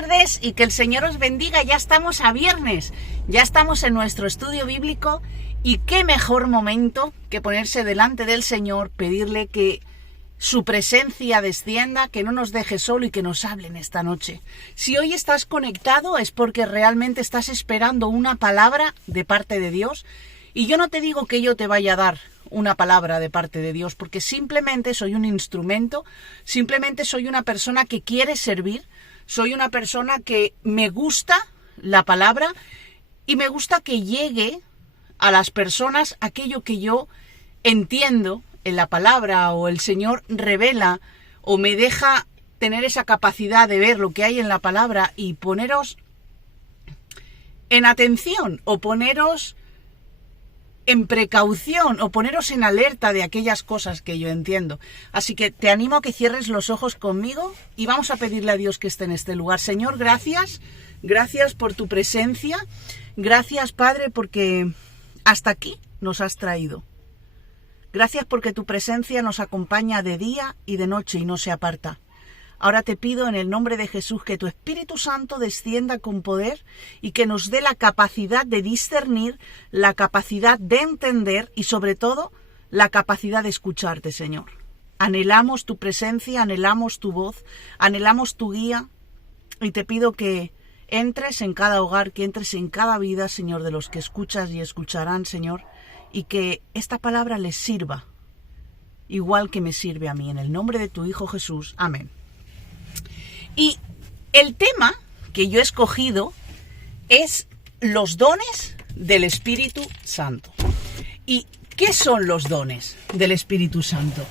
tardes y que el Señor os bendiga. Ya estamos a viernes, ya estamos en nuestro estudio bíblico y qué mejor momento que ponerse delante del Señor, pedirle que su presencia descienda, que no nos deje solo y que nos hable en esta noche. Si hoy estás conectado es porque realmente estás esperando una palabra de parte de Dios, y yo no te digo que yo te vaya a dar una palabra de parte de Dios, porque simplemente soy un instrumento, simplemente soy una persona que quiere servir, soy una persona que me gusta la palabra y me gusta que llegue a las personas aquello que yo entiendo en la palabra, o el Señor revela o me deja tener esa capacidad de ver lo que hay en la palabra y poneros en atención o poneros en precaución o poneros en alerta de aquellas cosas que yo entiendo. Así que te animo a que cierres los ojos conmigo y vamos a pedirle a Dios que esté en este lugar. Señor, gracias por tu presencia. Gracias, Padre, porque hasta aquí nos has traído. Gracias porque tu presencia nos acompaña de día y de noche y no se aparta. Ahora te pido en el nombre de Jesús que tu Espíritu Santo descienda con poder y que nos dé la capacidad de discernir, la capacidad de entender y sobre todo la capacidad de escucharte, Señor. Anhelamos tu presencia, anhelamos tu voz, anhelamos tu guía y te pido que entres en cada hogar, que entres en cada vida, Señor, de los que escuchas y escucharán, Señor, y que esta palabra les sirva, igual que me sirve a mí, en el nombre de tu Hijo Jesús. Amén. Y el tema que yo he escogido es los dones del Espíritu Santo. ¿Y qué son los dones del Espíritu Santo?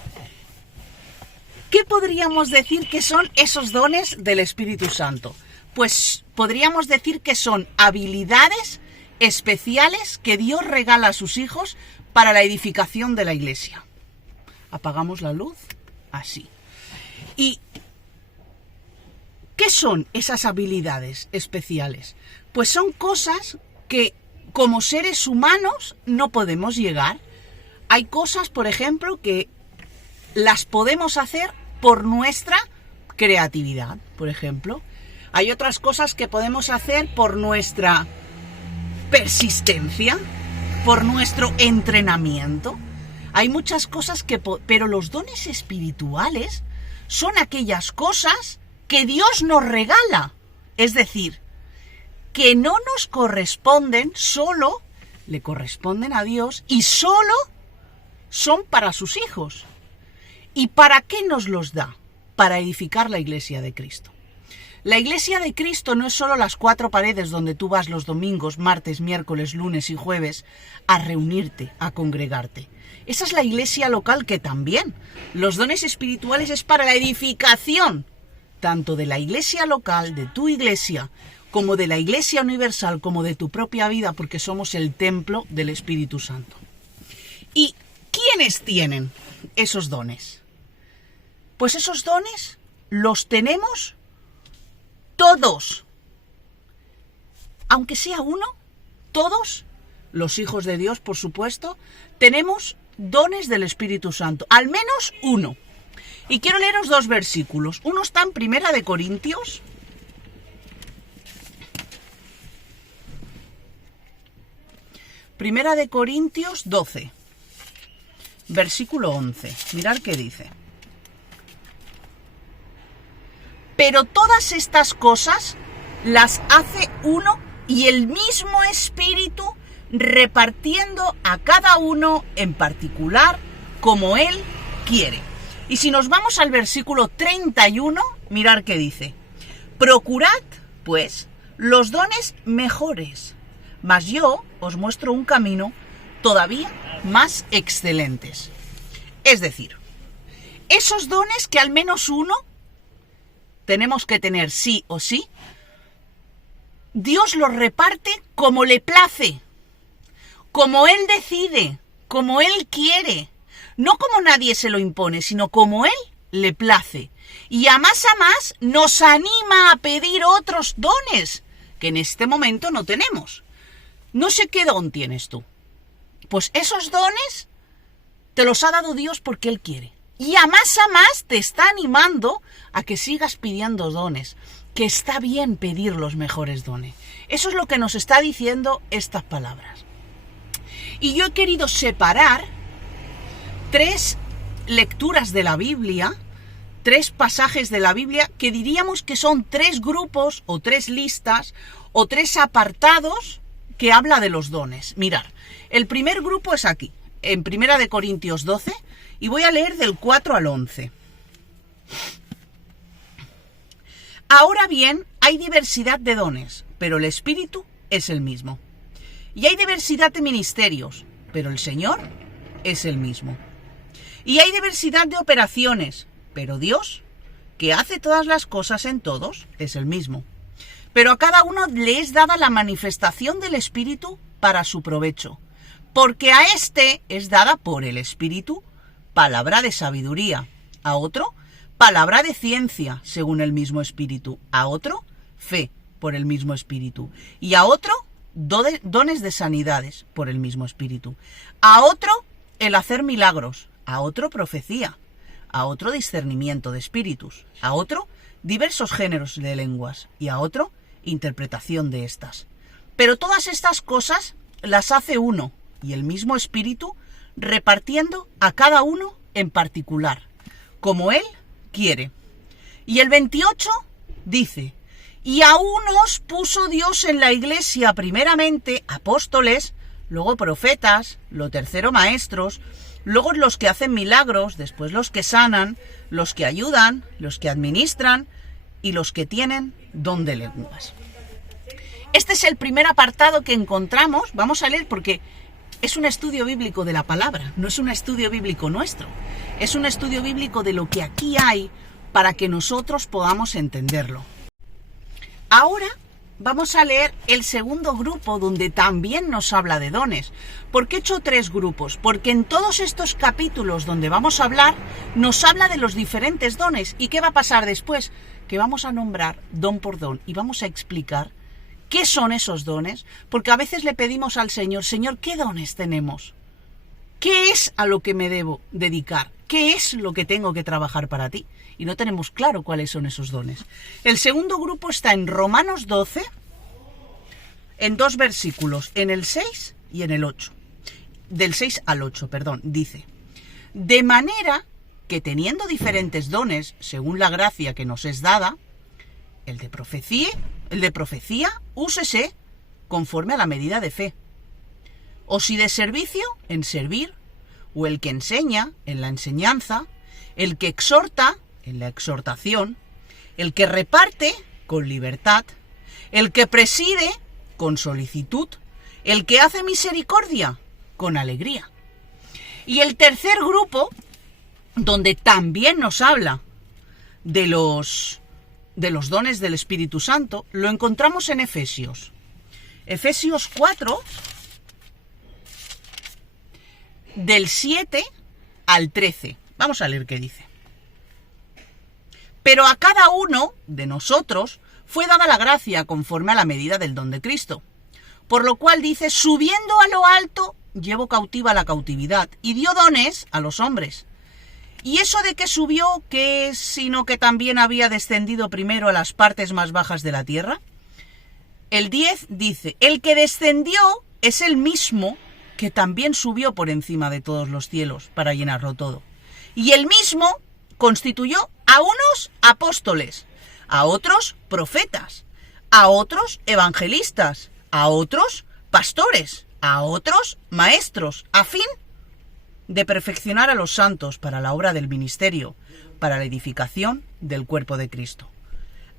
¿Qué podríamos decir que son esos dones del Espíritu Santo? Pues podríamos decir que son habilidades especiales que Dios regala a sus hijos para la edificación de la iglesia. Apagamos la luz, así. ¿Y qué son esas habilidades especiales? Pues son cosas que como seres humanos no podemos llegar. Hay cosas, por ejemplo, que las podemos hacer por nuestra creatividad, por ejemplo. Hay otras cosas que podemos hacer por nuestra persistencia, por nuestro entrenamiento. Hay muchas cosas pero los dones espirituales son aquellas cosas que Dios nos regala, es decir, que no nos corresponden, solo le corresponden a Dios y solo son para sus hijos. ¿Y para qué nos los da? Para edificar la iglesia de Cristo. La iglesia de Cristo no es solo las 4 paredes donde tú vas los domingos, martes, miércoles, lunes y jueves a reunirte, a congregarte. Esa es la iglesia local, que también los dones espirituales es para la edificación tanto de la iglesia local, de tu iglesia, como de la iglesia universal, como de tu propia vida, porque somos el templo del Espíritu Santo. ¿Y quiénes tienen esos dones? Pues esos dones los tenemos todos, aunque sea uno, todos los hijos de Dios, por supuesto, tenemos dones del Espíritu Santo, al menos uno. Y quiero leeros 2 versículos. Uno está en Primera de Corintios. Primera de Corintios 12, versículo 11. Mirad qué dice. Pero todas estas cosas las hace uno y el mismo Espíritu, repartiendo a cada uno en particular como Él quiere. Y si nos vamos al versículo 31, mirad qué dice. Procurad, pues, los dones mejores, mas yo os muestro un camino todavía más excelentes. Es decir, esos dones que al menos uno tenemos que tener sí o sí, Dios los reparte como le place, como Él decide, como Él quiere, no como nadie se lo impone, sino como Él le place. Y a más nos anima a pedir otros dones que en este momento no tenemos. No sé qué don tienes tú. Pues esos dones te los ha dado Dios porque Él quiere. Y a más te está animando a que sigas pidiendo dones. que está bien pedir los mejores dones. Eso es lo que nos está diciendo estas palabras. Y yo he querido separar 3 lecturas de la Biblia, 3 pasajes de la Biblia, que diríamos que son 3 grupos o 3 listas o 3 apartados que habla de los dones. Mirad, el primer grupo es aquí, en 1 Corintios 12, y voy a leer del 4 al 11. Ahora bien, hay diversidad de dones, pero el Espíritu es el mismo. Y hay diversidad de ministerios, pero el Señor es el mismo. Y hay diversidad de operaciones, pero Dios, que hace todas las cosas en todos, es el mismo. Pero a cada uno le es dada la manifestación del Espíritu para su provecho, porque a éste es dada por el Espíritu palabra de sabiduría, a otro palabra de ciencia, según el mismo Espíritu, a otro fe, por el mismo Espíritu, y a otro dones de sanidades, por el mismo Espíritu, a otro el hacer milagros, a otro profecía, a otro discernimiento de espíritus, a otro diversos géneros de lenguas, y a otro interpretación de estas. Pero todas estas cosas las hace uno, y el mismo Espíritu, repartiendo a cada uno en particular, como Él quiere. Y el 28 dice: y a unos puso Dios en la iglesia primeramente apóstoles, luego profetas, lo tercero maestros, luego los que hacen milagros, después los que sanan, los que ayudan, los que administran y los que tienen don de lenguas. Este es el primer apartado que encontramos. Vamos a leer porque es un estudio bíblico de la palabra, no es un estudio bíblico nuestro. Es un estudio bíblico de lo que aquí hay para que nosotros podamos entenderlo. Ahora vamos a leer el segundo grupo donde también nos habla de dones. ¿Por qué he hecho 3 grupos? Porque en todos estos capítulos donde vamos a hablar, nos habla de los diferentes dones. ¿Y qué va a pasar después? Que vamos a nombrar don por don y vamos a explicar qué son esos dones, porque a veces le pedimos al Señor: Señor, ¿qué dones tenemos? ¿Qué es a lo que me debo dedicar? ¿Qué es lo que tengo que trabajar para ti? Y no tenemos claro cuáles son esos dones. El segundo grupo está en Romanos 12, en 2 versículos, en el 6 y en el 8. Del 6 al 8, perdón, dice: de manera que teniendo diferentes dones, según la gracia que nos es dada, el de profecía, úsese conforme a la medida de fe. O si de servicio, en servir, o el que enseña, en la enseñanza, el que exhorta, en la exhortación, el que reparte, con libertad, el que preside, con solicitud, el que hace misericordia, con alegría. Y el tercer grupo, donde también nos habla de los dones del Espíritu Santo, lo encontramos en Efesios. Efesios 4, del 7 al 13. Vamos a leer qué dice. Pero a cada uno de nosotros fue dada la gracia conforme a la medida del don de Cristo. Por lo cual dice: subiendo a lo alto, llevó cautiva la cautividad, y dio dones a los hombres. ¿Y eso de que subió, qué es, sino que también había descendido primero a las partes más bajas de la tierra? El 10 dice: el que descendió es el mismo que también subió por encima de todos los cielos para llenarlo todo. Y el mismo constituyó a unos apóstoles, a otros profetas, a otros evangelistas, a otros pastores, a otros maestros, a fin de perfeccionar a los santos para la obra del ministerio, para la edificación del cuerpo de Cristo,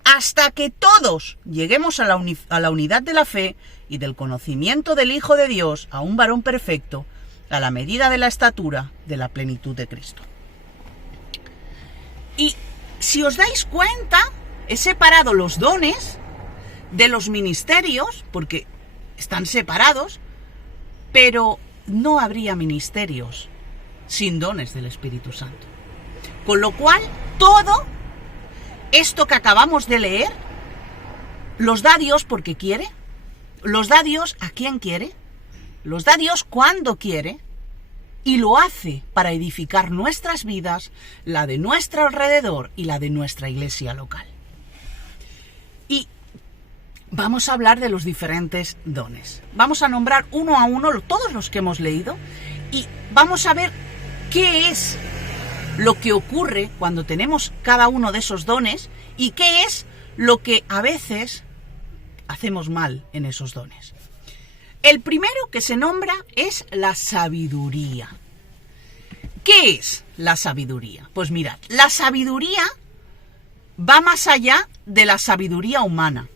hasta que todos lleguemos a la unidad de la fe y del conocimiento del Hijo de Dios, a un varón perfecto, a la medida de la estatura de la plenitud de Cristo. Y si os dais cuenta, he separado los dones de los ministerios, porque están separados, pero no habría ministerios sin dones del Espíritu Santo. Con lo cual, todo esto que acabamos de leer, los da Dios porque quiere, los da Dios a quien quiere, los da Dios cuando quiere, y lo hace para edificar nuestras vidas, la de nuestro alrededor y la de nuestra iglesia local. Y vamos a hablar de los diferentes dones. Vamos a nombrar uno a uno todos los que hemos leído y vamos a ver qué es lo que ocurre cuando tenemos cada uno de esos dones y qué es lo que a veces hacemos mal en esos dones. El primero que se nombra es la sabiduría. ¿Qué es la sabiduría? Pues mirad, la sabiduría va más allá de la sabiduría humana.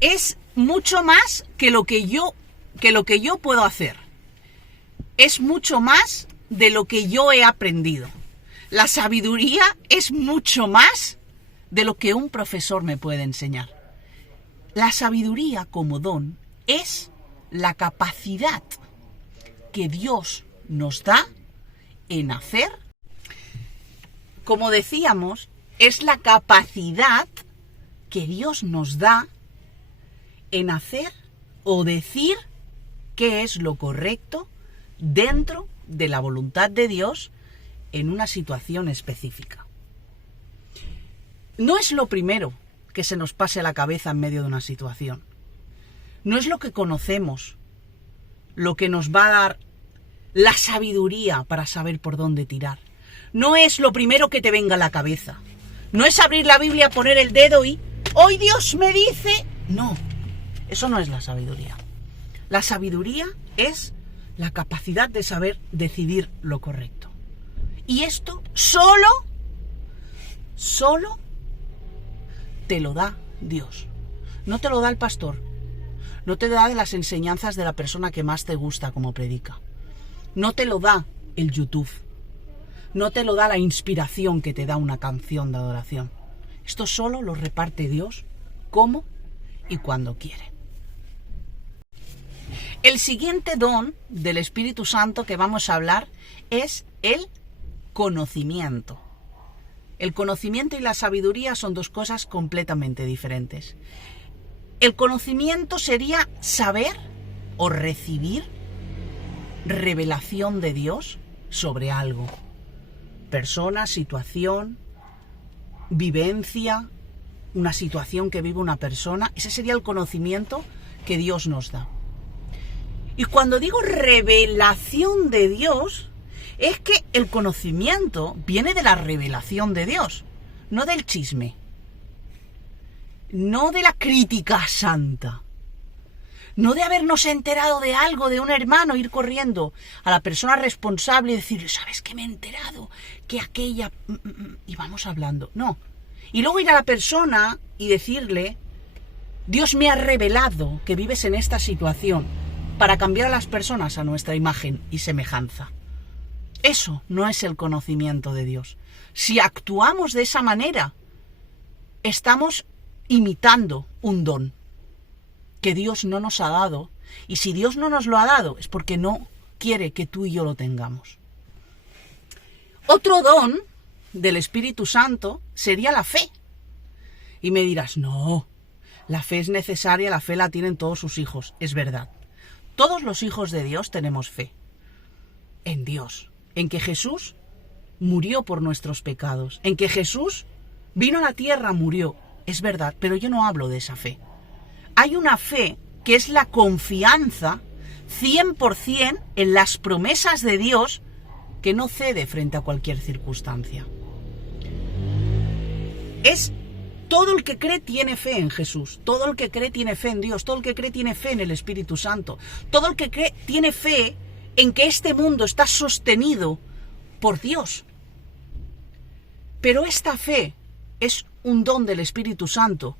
Es mucho más que lo que yo puedo hacer. Es mucho más de lo que yo he aprendido. La sabiduría es mucho más de lo que un profesor me puede enseñar. La sabiduría como don es la capacidad que Dios nos da en hacer. Como decíamos, es la capacidad que Dios nos da en hacer o decir qué es lo correcto dentro de la voluntad de Dios en una situación específica. No es lo primero que se nos pase a la cabeza en medio de una situación. No es lo que conocemos lo que nos va a dar la sabiduría para saber por dónde tirar. No es lo primero que te venga a la cabeza. No es abrir la Biblia, poner el dedo y ¡hoy Dios me dice! No, eso no es la sabiduría. La sabiduría es la capacidad de saber decidir lo correcto. Y esto solo te lo da Dios. No te lo da el pastor. No te da de las enseñanzas de la persona que más te gusta como predica. No te lo da el YouTube. No te lo da la inspiración que te da una canción de adoración. Esto solo lo reparte Dios como y cuando quiere. El siguiente don del Espíritu Santo que vamos a hablar es el conocimiento. El conocimiento y la sabiduría son dos cosas completamente diferentes. El conocimiento sería saber o recibir revelación de Dios sobre algo. Persona, situación, vivencia, una situación que vive una persona. Ese sería el conocimiento que Dios nos da. Y cuando digo revelación de Dios, es que el conocimiento viene de la revelación de Dios, no del chisme, no de la crítica santa, no de habernos enterado de algo de un hermano, ir corriendo a la persona responsable y decirle, ¿sabes qué me he enterado? Que aquella... y vamos hablando. No. Y luego ir a la persona y decirle, Dios me ha revelado que vives en esta situación para cambiar a las personas a nuestra imagen y semejanza. Eso no es el conocimiento de Dios. Si actuamos de esa manera, estamos imitando un don que Dios no nos ha dado, y si Dios no nos lo ha dado es porque no quiere que tú y yo lo tengamos. Otro don del Espíritu Santo sería la fe. Y me dirás, no, la fe es necesaria, la fe la tienen todos sus hijos. Es verdad. Todos los hijos de Dios tenemos fe en Dios, en que Jesús murió por nuestros pecados, en que Jesús vino a la tierra, murió. Es verdad, pero yo no hablo de esa fe. Hay una fe que es la confianza 100% en las promesas de Dios que no cede frente a cualquier circunstancia. Es todo el que cree tiene fe en Jesús, todo el que cree tiene fe en Dios, todo el que cree tiene fe en el Espíritu Santo, todo el que cree tiene fe en que este mundo está sostenido por Dios. Pero esta fe es un don del Espíritu Santo,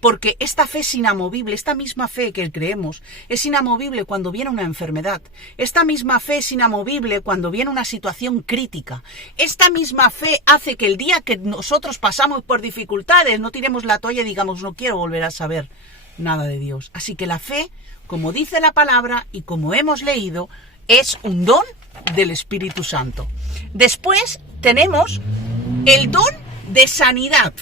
porque esta fe es inamovible, esta misma fe que creemos es inamovible cuando viene una enfermedad, esta misma fe es inamovible cuando viene una situación crítica, esta misma fe hace que el día que nosotros pasamos por dificultades no tiremos la toalla y digamos no quiero volver a saber nada de Dios. Así que la fe, como dice la palabra y como hemos leído, es un don del Espíritu Santo. Después tenemos el don de sanidad.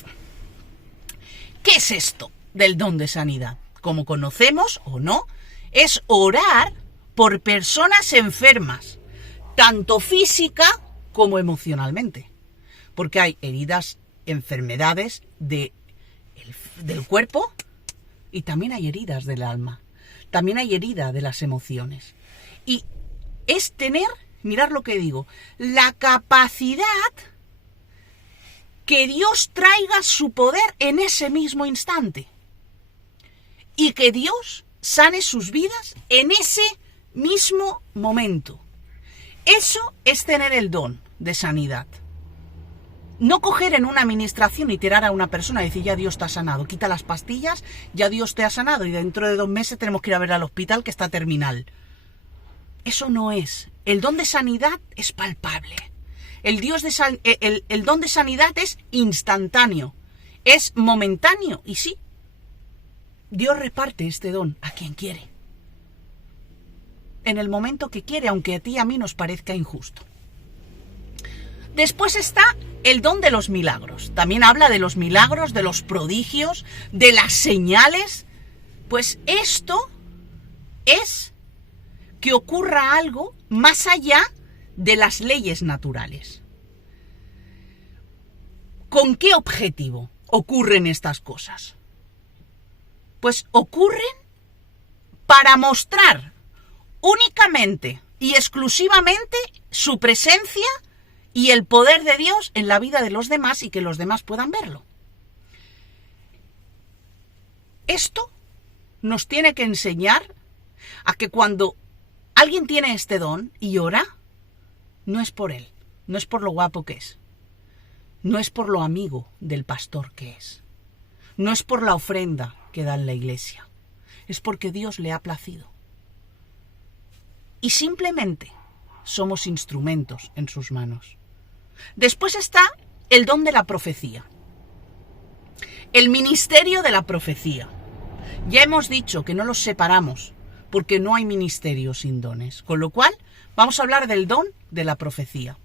¿Qué es esto del don de sanidad? Como conocemos o no, es orar por personas enfermas, tanto física como emocionalmente. Porque hay heridas, enfermedades del del cuerpo y también hay heridas del alma. También hay herida de las emociones. Y es tener, mirad lo que digo, la capacidad que Dios traiga su poder en ese mismo instante. Y que Dios sane sus vidas en ese mismo momento. Eso es tener el don de sanidad. No coger en una administración y tirar a una persona y decir, ya Dios te ha sanado, quita las pastillas, ya Dios te ha sanado y dentro de 2 meses tenemos que ir a ver al hospital que está terminal. Eso no es. El don de sanidad es palpable. El don de sanidad es instantáneo, es momentáneo y sí, Dios reparte este don a quien quiere. En el momento que quiere, aunque a ti y a mí nos parezca injusto. Después está el don de los milagros. También habla de los milagros, de los prodigios, de las señales. Pues esto es que ocurra algo más allá de las leyes naturales. ¿Con qué objetivo ocurren estas cosas? Pues ocurren para mostrar únicamente y exclusivamente su presencia y el poder de Dios en la vida de los demás y que los demás puedan verlo. Esto nos tiene que enseñar a que cuando alguien tiene este don y ora, no es por él, no es por lo guapo que es, no es por lo amigo del pastor que es, no es por la ofrenda que da en la iglesia, es porque Dios le ha placido. Y simplemente somos instrumentos en sus manos. Después está el don de la profecía, el ministerio de la profecía. Ya hemos dicho que no los separamos porque no hay ministerio sin dones, con lo cual vamos a hablar del don de la profecía.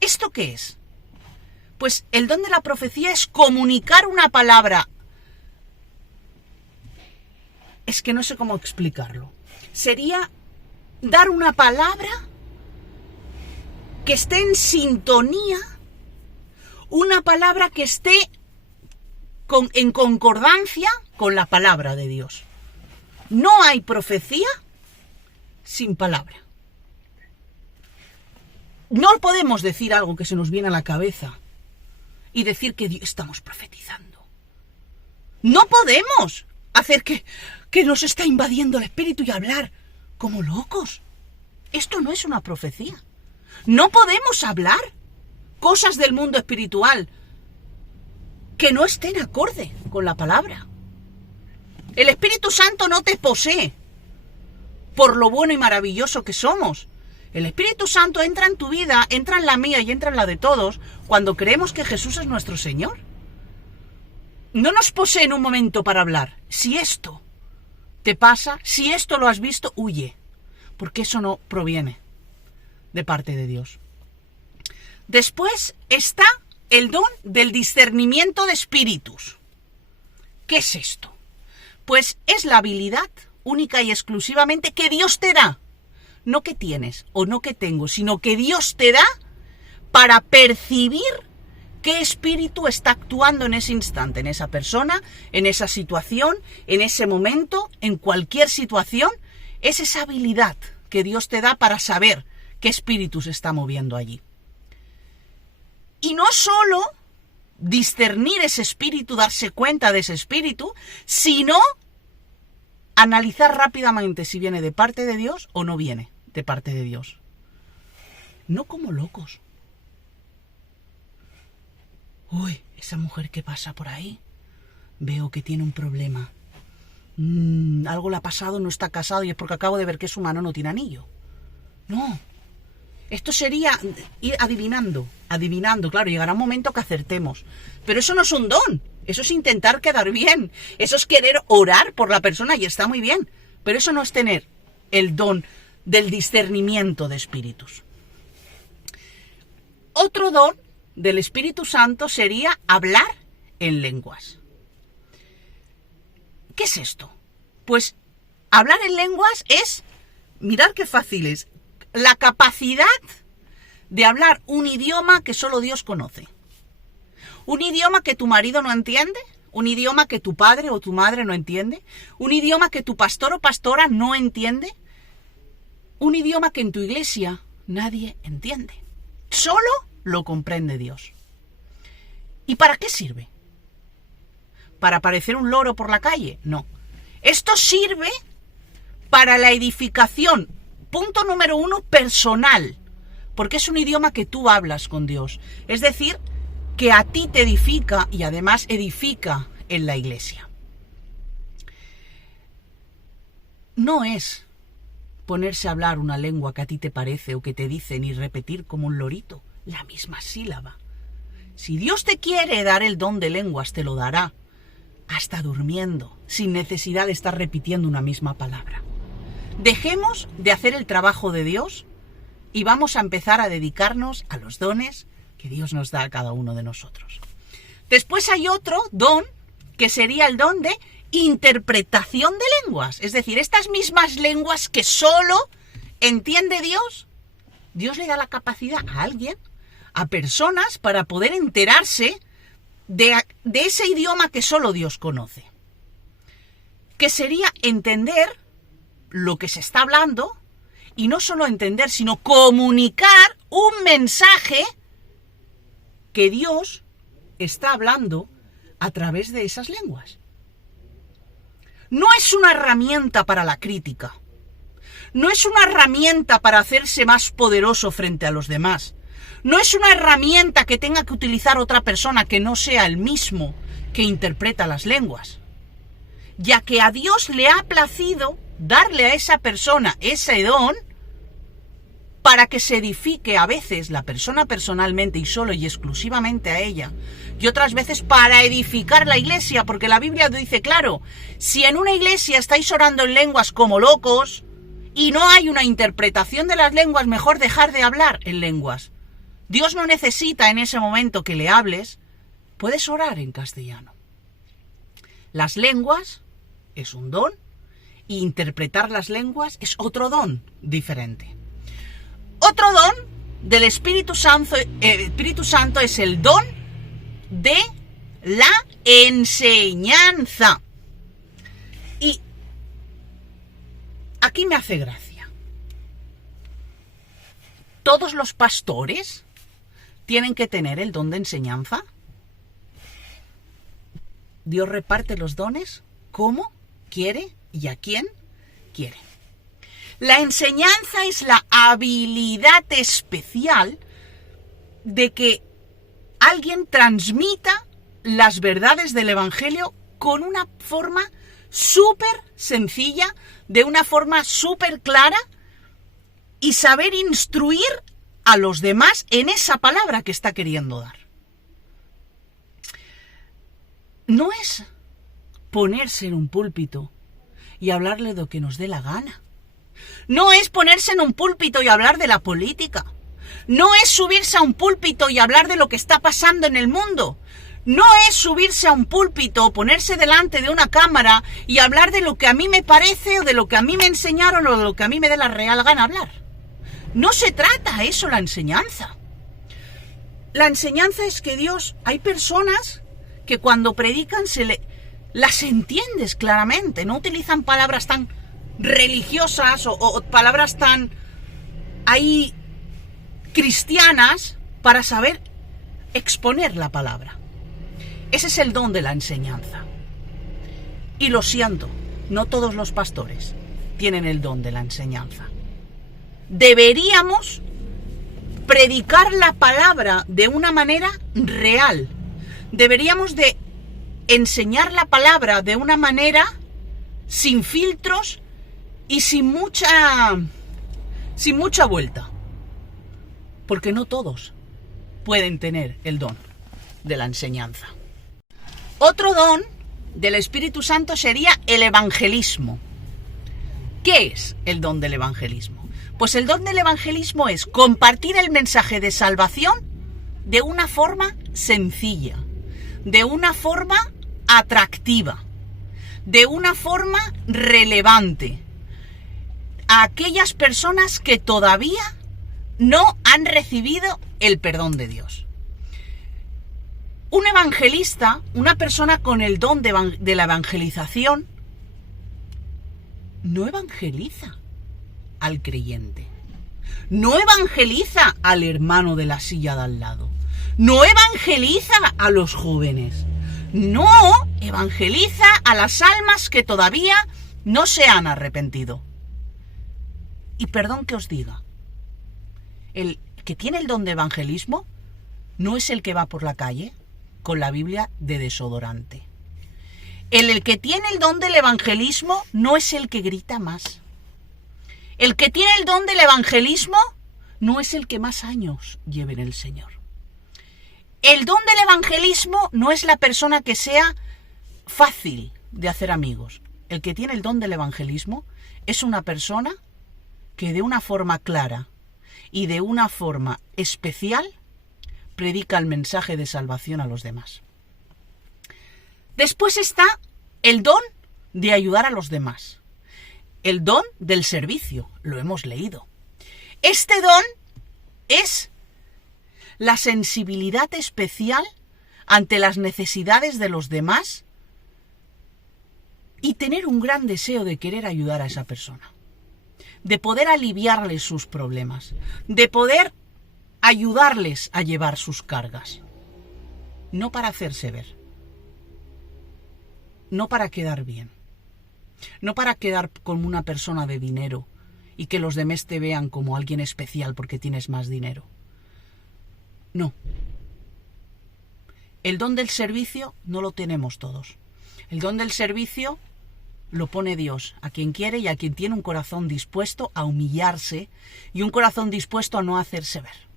¿Esto qué es? Pues el don de la profecía es comunicar una palabra. Es que no sé cómo explicarlo. Sería dar una palabra que esté en sintonía, una palabra que esté en concordancia con la palabra de Dios. No hay profecía sin palabra. No podemos decir algo que se nos viene a la cabeza y decir que estamos profetizando. No podemos hacer que nos está invadiendo el espíritu y hablar como locos. Esto no es una profecía. No podemos hablar cosas del mundo espiritual que no estén acorde con la palabra. El Espíritu Santo no te posee por lo bueno y maravilloso que somos. El Espíritu Santo entra en tu vida, entra en la mía y entra en la de todos cuando creemos que Jesús es nuestro Señor. No nos posee en un momento para hablar. Si esto te pasa, si esto lo has visto, huye, porque eso no proviene de parte de Dios. Después está el don del discernimiento de espíritus. ¿Qué es esto? Pues es la habilidad única y exclusivamente que Dios te da. No que tienes o no que tengo, sino que Dios te da para percibir qué espíritu está actuando en ese instante, en esa persona, en esa situación, en ese momento, en cualquier situación. Es esa habilidad que Dios te da para saber qué espíritu se está moviendo allí. Y no solo discernir ese espíritu, darse cuenta de ese espíritu, sino analizar rápidamente si viene de parte de Dios o no viene de parte de Dios. No como locos. Uy, esa mujer que pasa por ahí, veo que tiene un problema. Algo le ha pasado, no está casado y es porque acabo de ver que su mano no tiene anillo. No. Esto sería ir adivinando, claro, llegará un momento que acertemos. Pero eso no es un don, eso es intentar quedar bien, eso es querer orar por la persona y está muy bien. Pero eso no es tener el don del discernimiento de espíritus. Otro don del Espíritu Santo sería hablar en lenguas. ¿Qué es esto? Pues hablar en lenguas es, mirad qué fácil es, la capacidad de hablar un idioma que solo Dios conoce. Un idioma que tu marido no entiende, ¿Un idioma que tu padre o tu madre no entiende? ¿Un idioma que tu pastor o pastora no entiende? ¿Un idioma que en tu iglesia nadie entiende? Solo lo comprende Dios. ¿Y para qué sirve? ¿Para parecer un loro por la calle? No. Esto sirve para la edificación, punto número 1, personal, porque es un idioma que tú hablas con Dios. Es decir, que a ti te edifica y además edifica en la iglesia. No es ponerse a hablar una lengua que a ti te parece o que te dicen y repetir como un lorito la misma sílaba. Si Dios te quiere dar el don de lenguas, te lo dará, hasta durmiendo, sin necesidad de estar repitiendo una misma palabra. Dejemos de hacer el trabajo de Dios y vamos a empezar a dedicarnos a los dones que Dios nos da a cada uno de nosotros. Después hay otro don, que sería el don de interpretación de lenguas. Es decir, estas mismas lenguas que solo entiende Dios, Dios le da la capacidad a alguien, a personas, para poder enterarse de ese idioma que solo Dios conoce. Que sería entender lo que se está hablando, y no solo entender, sino comunicar un mensaje que Dios está hablando a través de esas lenguas. No es una herramienta para la crítica. No es una herramienta para hacerse más poderoso frente a los demás. No es una herramienta que tenga que utilizar otra persona que no sea el mismo que interpreta las lenguas. Ya que a Dios le ha placido darle a esa persona ese don para que se edifique a veces la persona personalmente y solo y exclusivamente a ella, y otras veces para edificar la iglesia, porque la Biblia dice claro, si en una iglesia estáis orando en lenguas como locos y no hay una interpretación de las lenguas, mejor dejar de hablar en lenguas. Dios no necesita en ese momento que le hables, puedes orar en castellano. Las lenguas es un don y interpretar las lenguas es otro don diferente. Otro don del Espíritu Santo es el don de la enseñanza. Y aquí me hace gracia. ¿Todos los pastores tienen que tener el don de enseñanza? Dios reparte los dones como quiere y a quién quiere. La enseñanza es la habilidad especial de que alguien transmita las verdades del Evangelio con una forma súper sencilla, de una forma súper clara, y saber instruir a los demás en esa palabra que está queriendo dar. No es ponerse en un púlpito y hablarle de lo que nos dé la gana. No es ponerse en un púlpito y hablar de la política. No es subirse a un púlpito y hablar de lo que está pasando en el mundo. No es subirse a un púlpito o ponerse delante de una cámara y hablar de lo que a mí me parece o de lo que a mí me enseñaron o de lo que a mí me dé la real gana hablar. No se trata eso la enseñanza. La enseñanza es que Dios, hay personas que cuando predican las entiendes claramente, no utilizan palabras tan religiosas o palabras tan ahí cristianas para saber exponer la palabra. Ese es el don de la enseñanza. Y lo siento, no todos los pastores tienen el don de la enseñanza. Deberíamos predicar la palabra de una manera real. Deberíamos de enseñar la palabra de una manera sin filtros y sin mucha vuelta. Porque no todos pueden tener el don de la enseñanza. Otro don del Espíritu Santo sería el evangelismo. ¿Qué es el don del evangelismo? Pues el don del evangelismo es compartir el mensaje de salvación de una forma sencilla, de una forma atractiva, de una forma relevante a aquellas personas que todavía no han recibido el perdón de Dios. Un evangelista, una persona con el don de la evangelización, no evangeliza al creyente, no evangeliza al hermano de la silla de al lado, no evangeliza a los jóvenes, no evangeliza a las almas que todavía no se han arrepentido. Y perdón que os diga, el que tiene el don de evangelismo no es el que va por la calle con la Biblia de desodorante. El que tiene el don del evangelismo no es el que grita más. El que tiene el don del evangelismo no es el que más años lleve en el Señor. El don del evangelismo no es la persona que sea fácil de hacer amigos. El que tiene el don del evangelismo es una persona que de una forma clara y de una forma especial predica el mensaje de salvación a los demás. Después está el don de ayudar a los demás. El don del servicio, lo hemos leído. Este don es la sensibilidad especial ante las necesidades de los demás y tener un gran deseo de querer ayudar a esa persona, de poder aliviarles sus problemas, de poder ayudarles a llevar sus cargas, no para hacerse ver, no para quedar bien, no para quedar como una persona de dinero y que los demás te vean como alguien especial porque tienes más dinero. No. El don del servicio no lo tenemos todos. El don del servicio lo pone Dios a quien quiere y a quien tiene un corazón dispuesto a humillarse y un corazón dispuesto a no hacerse ver.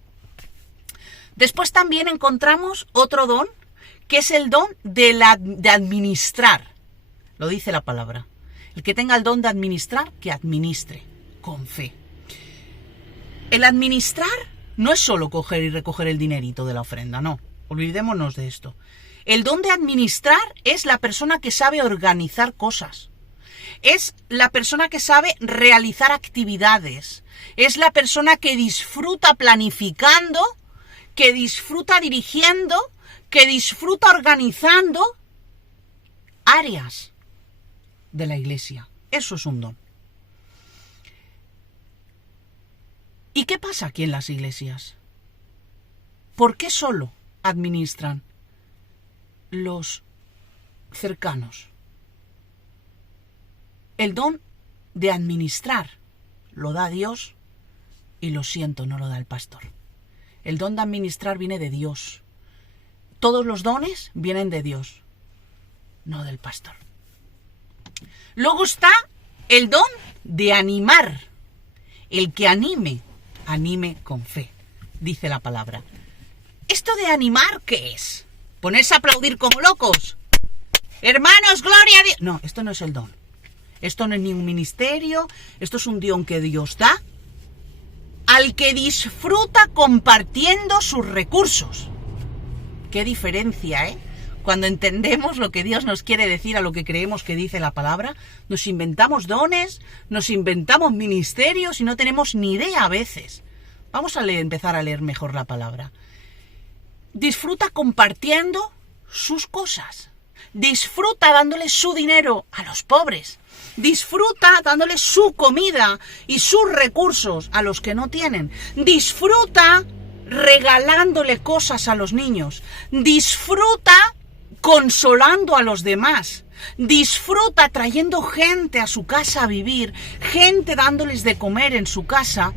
Después también encontramos otro don, que es el don de administrar. Lo dice la palabra. El que tenga el don de administrar, que administre con fe. El administrar no es solo coger y recoger el dinerito de la ofrenda, no. Olvidémonos de esto. El don de administrar es la persona que sabe organizar cosas. Es la persona que sabe realizar actividades. Es la persona que disfruta planificando, que disfruta dirigiendo, que disfruta organizando áreas de la iglesia. Eso es un don. ¿Y qué pasa aquí en las iglesias? ¿Por qué solo administran los cercanos? El don de administrar lo da Dios y lo siento, no lo da el pastor. El don de administrar viene de Dios. Todos los dones vienen de Dios, no del pastor. Luego está el don de animar. El que anime, anime con fe, dice la palabra. ¿Esto de animar qué es? ¿Ponerse a aplaudir como locos? Hermanos, gloria a Dios. No, esto no es el don. Esto no es ni un ministerio, esto es un don que Dios da al que disfruta compartiendo sus recursos. Qué diferencia, ¿eh? Cuando entendemos lo que Dios nos quiere decir a lo que creemos que dice la palabra, nos inventamos dones, nos inventamos ministerios y no tenemos ni idea a veces. Vamos a empezar a leer mejor la palabra. Disfruta compartiendo sus cosas. Disfruta dándole su dinero a los pobres. Disfruta dándole su comida y sus recursos a los que no tienen. Disfruta regalándole cosas a los niños. Disfruta consolando a los demás. Disfruta trayendo gente a su casa a vivir, gente dándoles de comer en su casa.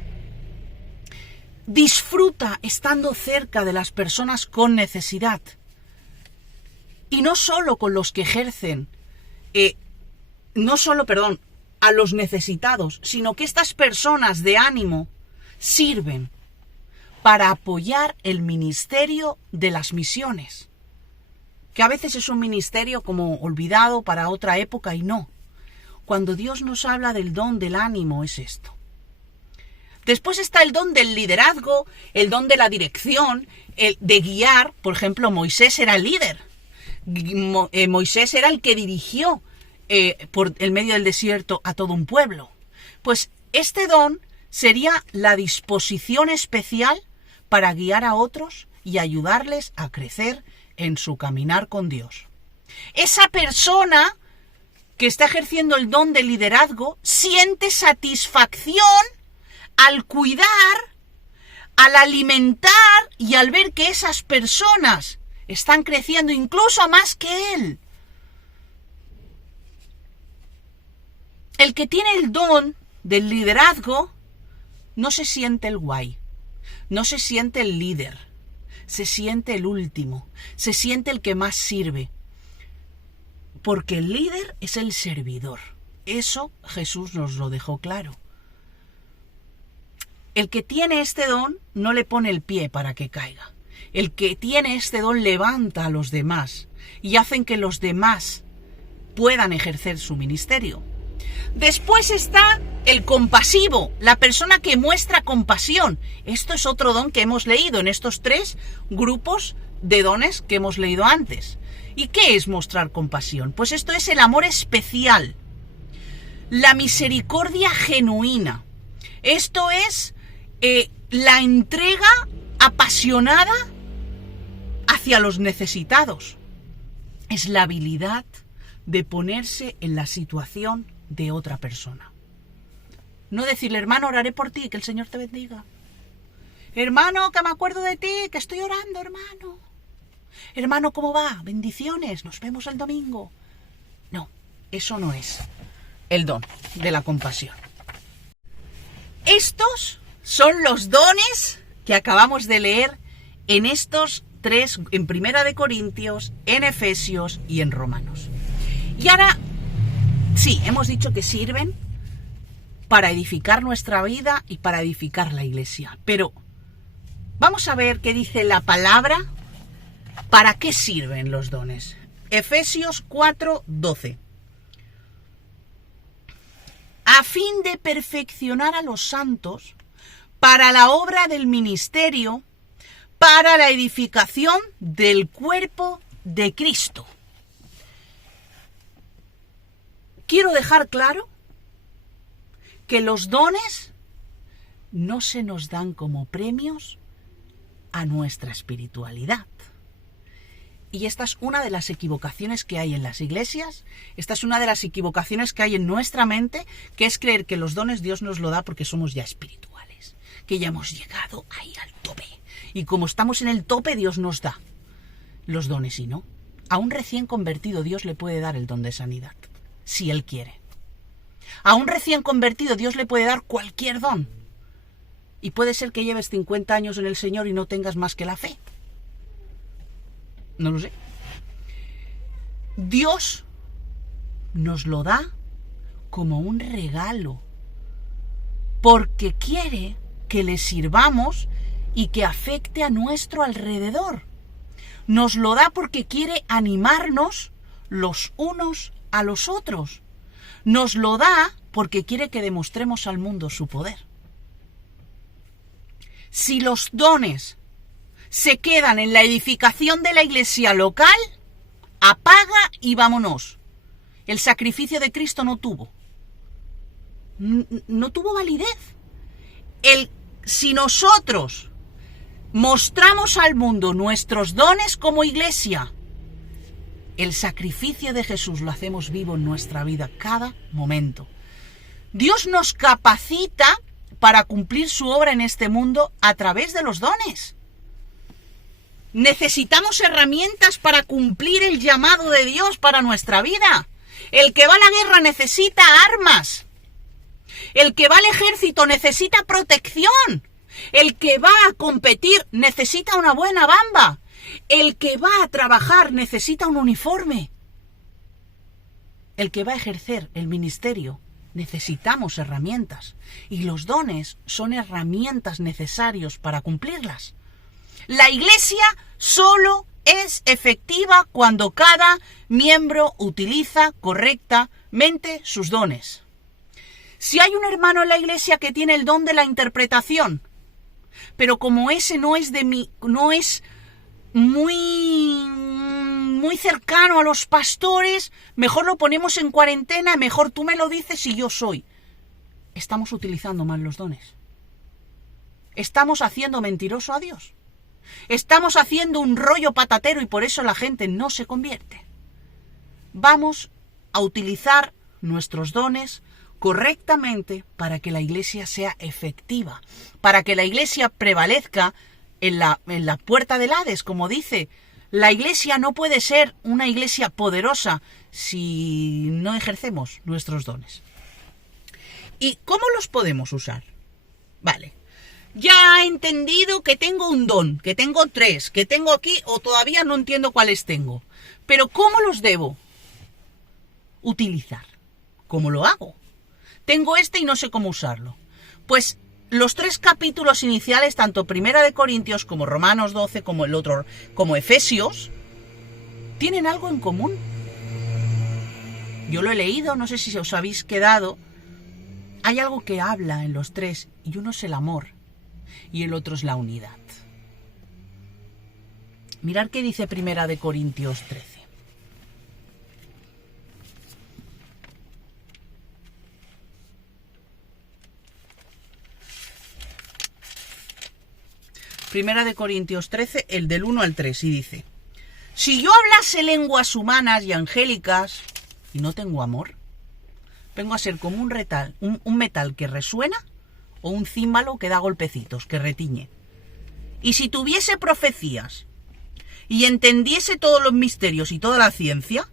Disfruta estando cerca de las personas con necesidad. Y no solo con los que ejercen, a los necesitados, sino que estas personas de ánimo sirven para apoyar el ministerio de las misiones, que a veces es un ministerio como olvidado para otra época y no. Cuando Dios nos habla del don del ánimo es esto. Después está el don del liderazgo, el don de la dirección, el de guiar. Por ejemplo, Moisés era el líder. Moisés era el que dirigió por el medio del desierto a todo un pueblo. Pues este don sería la disposición especial para guiar a otros y ayudarles a crecer en su caminar con Dios. Esa persona que está ejerciendo el don de liderazgo siente satisfacción al cuidar, al alimentar y al ver que esas personas están creciendo incluso más que él. El que tiene el don del liderazgo no se siente el guay, no se siente el líder, se siente el último, se siente el que más sirve. Porque el líder es el servidor. Eso Jesús nos lo dejó claro. El que tiene este don no le pone el pie para que caiga. El que tiene este don levanta a los demás y hacen que los demás puedan ejercer su ministerio. Después está el compasivo, la persona que muestra compasión. Esto es otro don que hemos leído en estos 3 grupos de dones que hemos leído antes. ¿Y qué es mostrar compasión? Pues esto es el amor especial, la misericordia genuina. Esto es la entrega apasionada hacia los necesitados. Es la habilidad de ponerse en la situación de otra persona. No decirle, hermano, oraré por ti, que el Señor te bendiga. Hermano, que me acuerdo de ti, que estoy orando, hermano. Hermano, ¿cómo va? Bendiciones, nos vemos el domingo. No, eso no es el don de la compasión. Estos son los dones que acabamos de leer en estos 3, en Primera de Corintios, en Efesios y en Romanos. Y ahora, sí, hemos dicho que sirven para edificar nuestra vida y para edificar la iglesia. Pero vamos a ver qué dice la palabra. ¿Para qué sirven los dones? Efesios 4:12. A fin de perfeccionar a los santos para la obra del ministerio, para la edificación del cuerpo de Cristo. Quiero dejar claro que los dones no se nos dan como premios a nuestra espiritualidad. Y esta es una de las equivocaciones que hay en las iglesias, esta es una de las equivocaciones que hay en nuestra mente, que es creer que los dones Dios nos lo da porque somos ya espirituales, que ya hemos llegado ahí al tope. Y como estamos en el tope, Dios nos da los dones y no. A un recién convertido Dios le puede dar el don de sanidad, si Él quiere. A un recién convertido Dios le puede dar cualquier don. Y puede ser que lleves 50 años en el Señor y no tengas más que la fe. No lo sé. Dios nos lo da como un regalo, porque quiere que le sirvamos y que afecte a nuestro alrededor. Nos lo da porque quiere animarnos los unos a los otros. Nos lo da porque quiere que demostremos al mundo su poder. Si los dones se quedan en la edificación de la iglesia local, apaga y vámonos. El sacrificio de Cristo no tuvo validez. Si nosotros mostramos al mundo nuestros dones como iglesia, el sacrificio de Jesús lo hacemos vivo en nuestra vida cada momento. Dios nos capacita para cumplir su obra en este mundo a través de los dones. Necesitamos herramientas para cumplir el llamado de Dios para nuestra vida. El que va a la guerra necesita armas. El que va al ejército necesita protección. El que va a competir necesita una buena bamba. El que va a trabajar necesita un uniforme. El que va a ejercer el ministerio necesitamos herramientas. Y los dones son herramientas necesarias para cumplirlas. La iglesia solo es efectiva cuando cada miembro utiliza correctamente sus dones. Si hay un hermano en la iglesia que tiene el don de la interpretación, pero como ese no es muy cercano a los pastores, mejor lo ponemos en cuarentena, mejor tú me lo dices y yo soy. Estamos utilizando mal los dones. Estamos haciendo mentiroso a Dios. Estamos haciendo un rollo patatero y por eso la gente no se convierte. Vamos a utilizar nuestros dones correctamente para que la iglesia sea efectiva, para que la iglesia prevalezca en la puerta del Hades, como dice. La iglesia no puede ser una iglesia poderosa si no ejercemos nuestros dones. ¿Y cómo los podemos usar? Vale, ya he entendido que tengo un don, que tengo 3, que tengo aquí o todavía no entiendo cuáles tengo. Pero ¿cómo los debo utilizar? ¿Cómo lo hago? Tengo y no sé cómo usarlo. Pues los 3 capítulos iniciales, tanto Primera de Corintios como Romanos 12, como el otro, como Efesios, tienen algo en común. Yo lo he leído, no sé si os habéis quedado. Hay algo que habla en los 3, y uno es el amor, y el otro es la unidad. Mirad qué dice Primera de Corintios 13. Primera de Corintios 13, el del 1 al 3, y dice: si yo hablase lenguas humanas y angélicas y no tengo amor, vengo a ser como un metal que resuena o un címbalo que da golpecitos, que retiñe. Y si tuviese profecías y entendiese todos los misterios y toda la ciencia,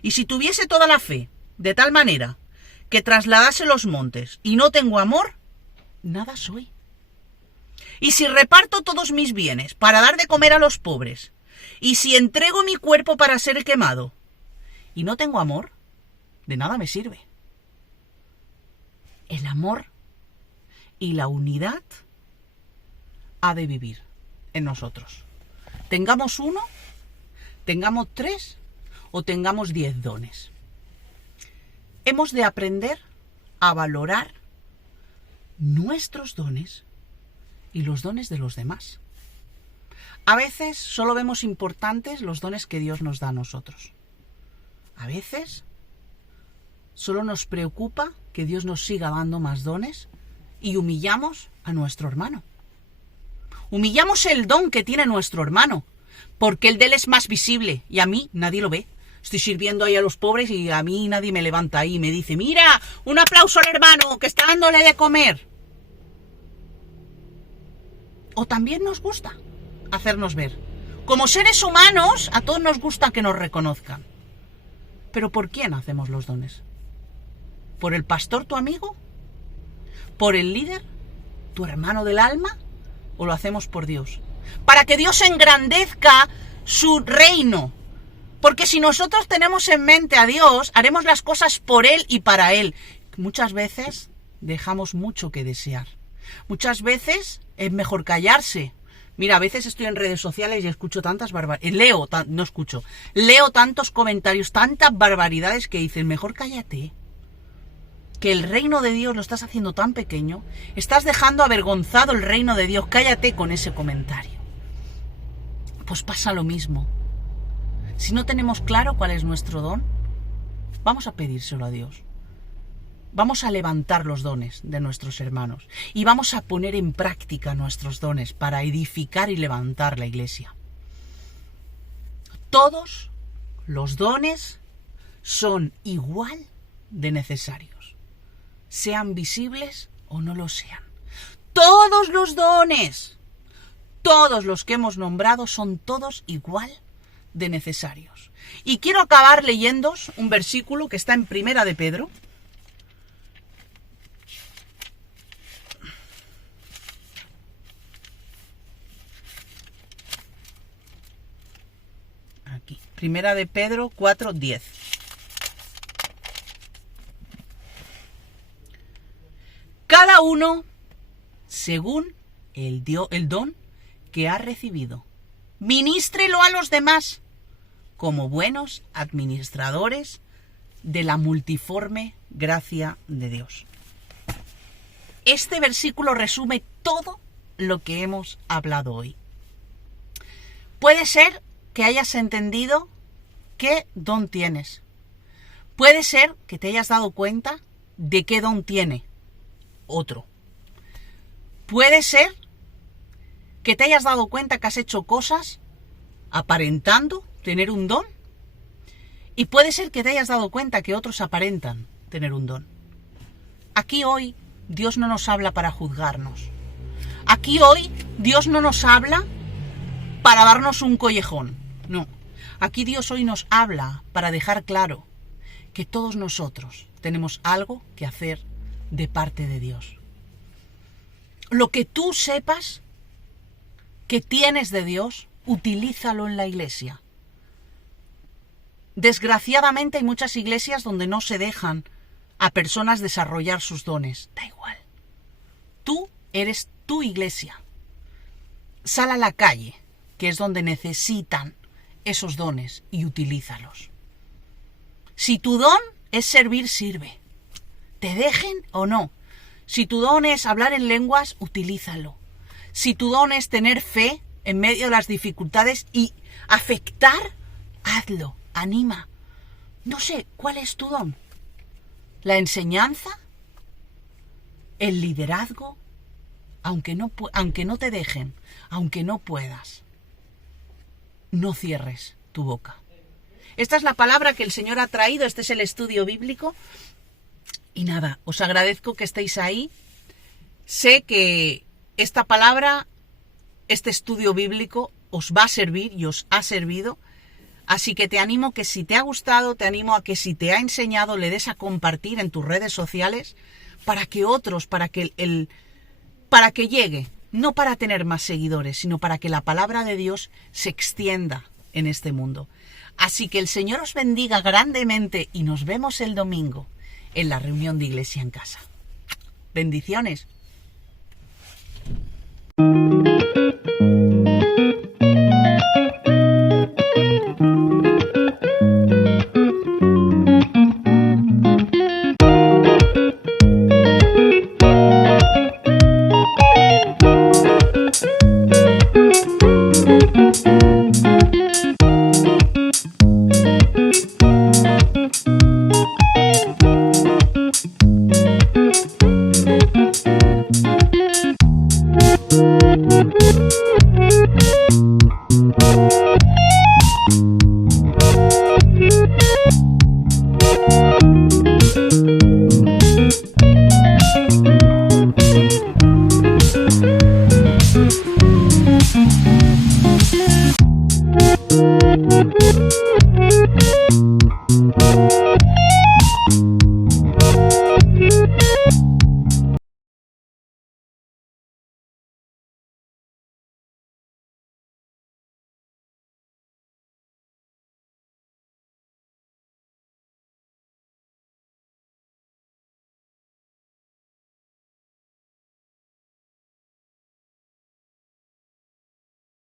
y si tuviese toda la fe, de tal manera que trasladase los montes y no tengo amor, nada soy. Y si reparto todos mis bienes para dar de comer a los pobres, y si entrego mi cuerpo para ser quemado, y no tengo amor, de nada me sirve. El amor y la unidad ha de vivir en nosotros. Tengamos 1, tengamos 3 o tengamos 10 dones. Hemos de aprender a valorar nuestros dones y los dones de los demás. A veces solo vemos importantes los dones que Dios nos da a nosotros. A veces solo nos preocupa que Dios nos siga dando más dones y humillamos a nuestro hermano. Humillamos el don que tiene nuestro hermano, porque el de él es más visible y a mí nadie lo ve. Estoy sirviendo ahí a los pobres y a mí nadie me levanta ahí y me dice: mira, un aplauso al hermano que está dándole de comer. O también nos gusta hacernos ver. Como seres humanos, a todos nos gusta que nos reconozcan. ¿Pero por quién hacemos los dones? ¿Por el pastor, tu amigo? ¿Por el líder, tu hermano del alma? ¿O lo hacemos por Dios? Para que Dios engrandezca su reino. Porque si nosotros tenemos en mente a Dios, haremos las cosas por Él y para Él. Muchas veces dejamos mucho que desear. Muchas veces es mejor callarse. Mira, a veces estoy en redes sociales y escucho tantas barbaridades. Leo tantos comentarios, tantas barbaridades que dicen: mejor cállate. Que el reino de Dios lo estás haciendo tan pequeño, estás dejando avergonzado el reino de Dios. Cállate con ese comentario. Pues pasa lo mismo. Si no tenemos claro cuál es nuestro don, vamos a pedírselo a Dios. Vamos a levantar los dones de nuestros hermanos y vamos a poner en práctica nuestros dones para edificar y levantar la iglesia. Todos los dones son igual de necesarios, sean visibles o no lo sean. Todos los dones, todos los que hemos nombrado, son todos igual de necesarios. Y quiero acabar leyéndoos un versículo que está en Primera de Pedro. Aquí, Primera de Pedro 4:10. Cada uno según el don que ha recibido, ministrelo a los demás como buenos administradores de la multiforme gracia de Dios. Este versículo resume todo lo que hemos hablado hoy. Puede ser que hayas entendido qué don tienes. Puede ser que te hayas dado cuenta de qué don tiene otro. Puede ser que te hayas dado cuenta que has hecho cosas aparentando tener un don. Y puede ser que te hayas dado cuenta que otros aparentan tener un don. Aquí hoy Dios no nos habla para juzgarnos. Aquí hoy Dios no nos habla para darnos un collejón. No. Aquí Dios hoy nos habla para dejar claro que todos nosotros tenemos algo que hacer de parte de Dios. Lo que tú sepas que tienes de Dios, utilízalo en la iglesia. Desgraciadamente hay muchas iglesias donde no se dejan a personas desarrollar sus dones. Da igual. Tú eres tu iglesia. Sal a la calle, que es donde necesitan esos dones, y utilízalos. Si tu don es servir, sirve. Te dejen o no. Si tu don es hablar en lenguas, utilízalo. Si tu don es tener fe en medio de las dificultades y afectar, hazlo. Anima. No sé, ¿cuál es tu don? ¿La enseñanza? ¿El liderazgo? Aunque no te dejen, aunque no puedas, no cierres tu boca. Esta es la palabra que el Señor ha traído, este es el estudio bíblico. Y nada, os agradezco que estéis ahí. Sé que esta palabra, este estudio bíblico, os va a servir y os ha servido. Así que te animo que si te ha gustado, te animo a que si te ha enseñado, le des a compartir en tus redes sociales para que otros, para que llegue, no para tener más seguidores, sino para que la palabra de Dios se extienda en este mundo. Así que el Señor os bendiga grandemente y nos vemos el domingo en la reunión de Iglesia en Casa. Bendiciones.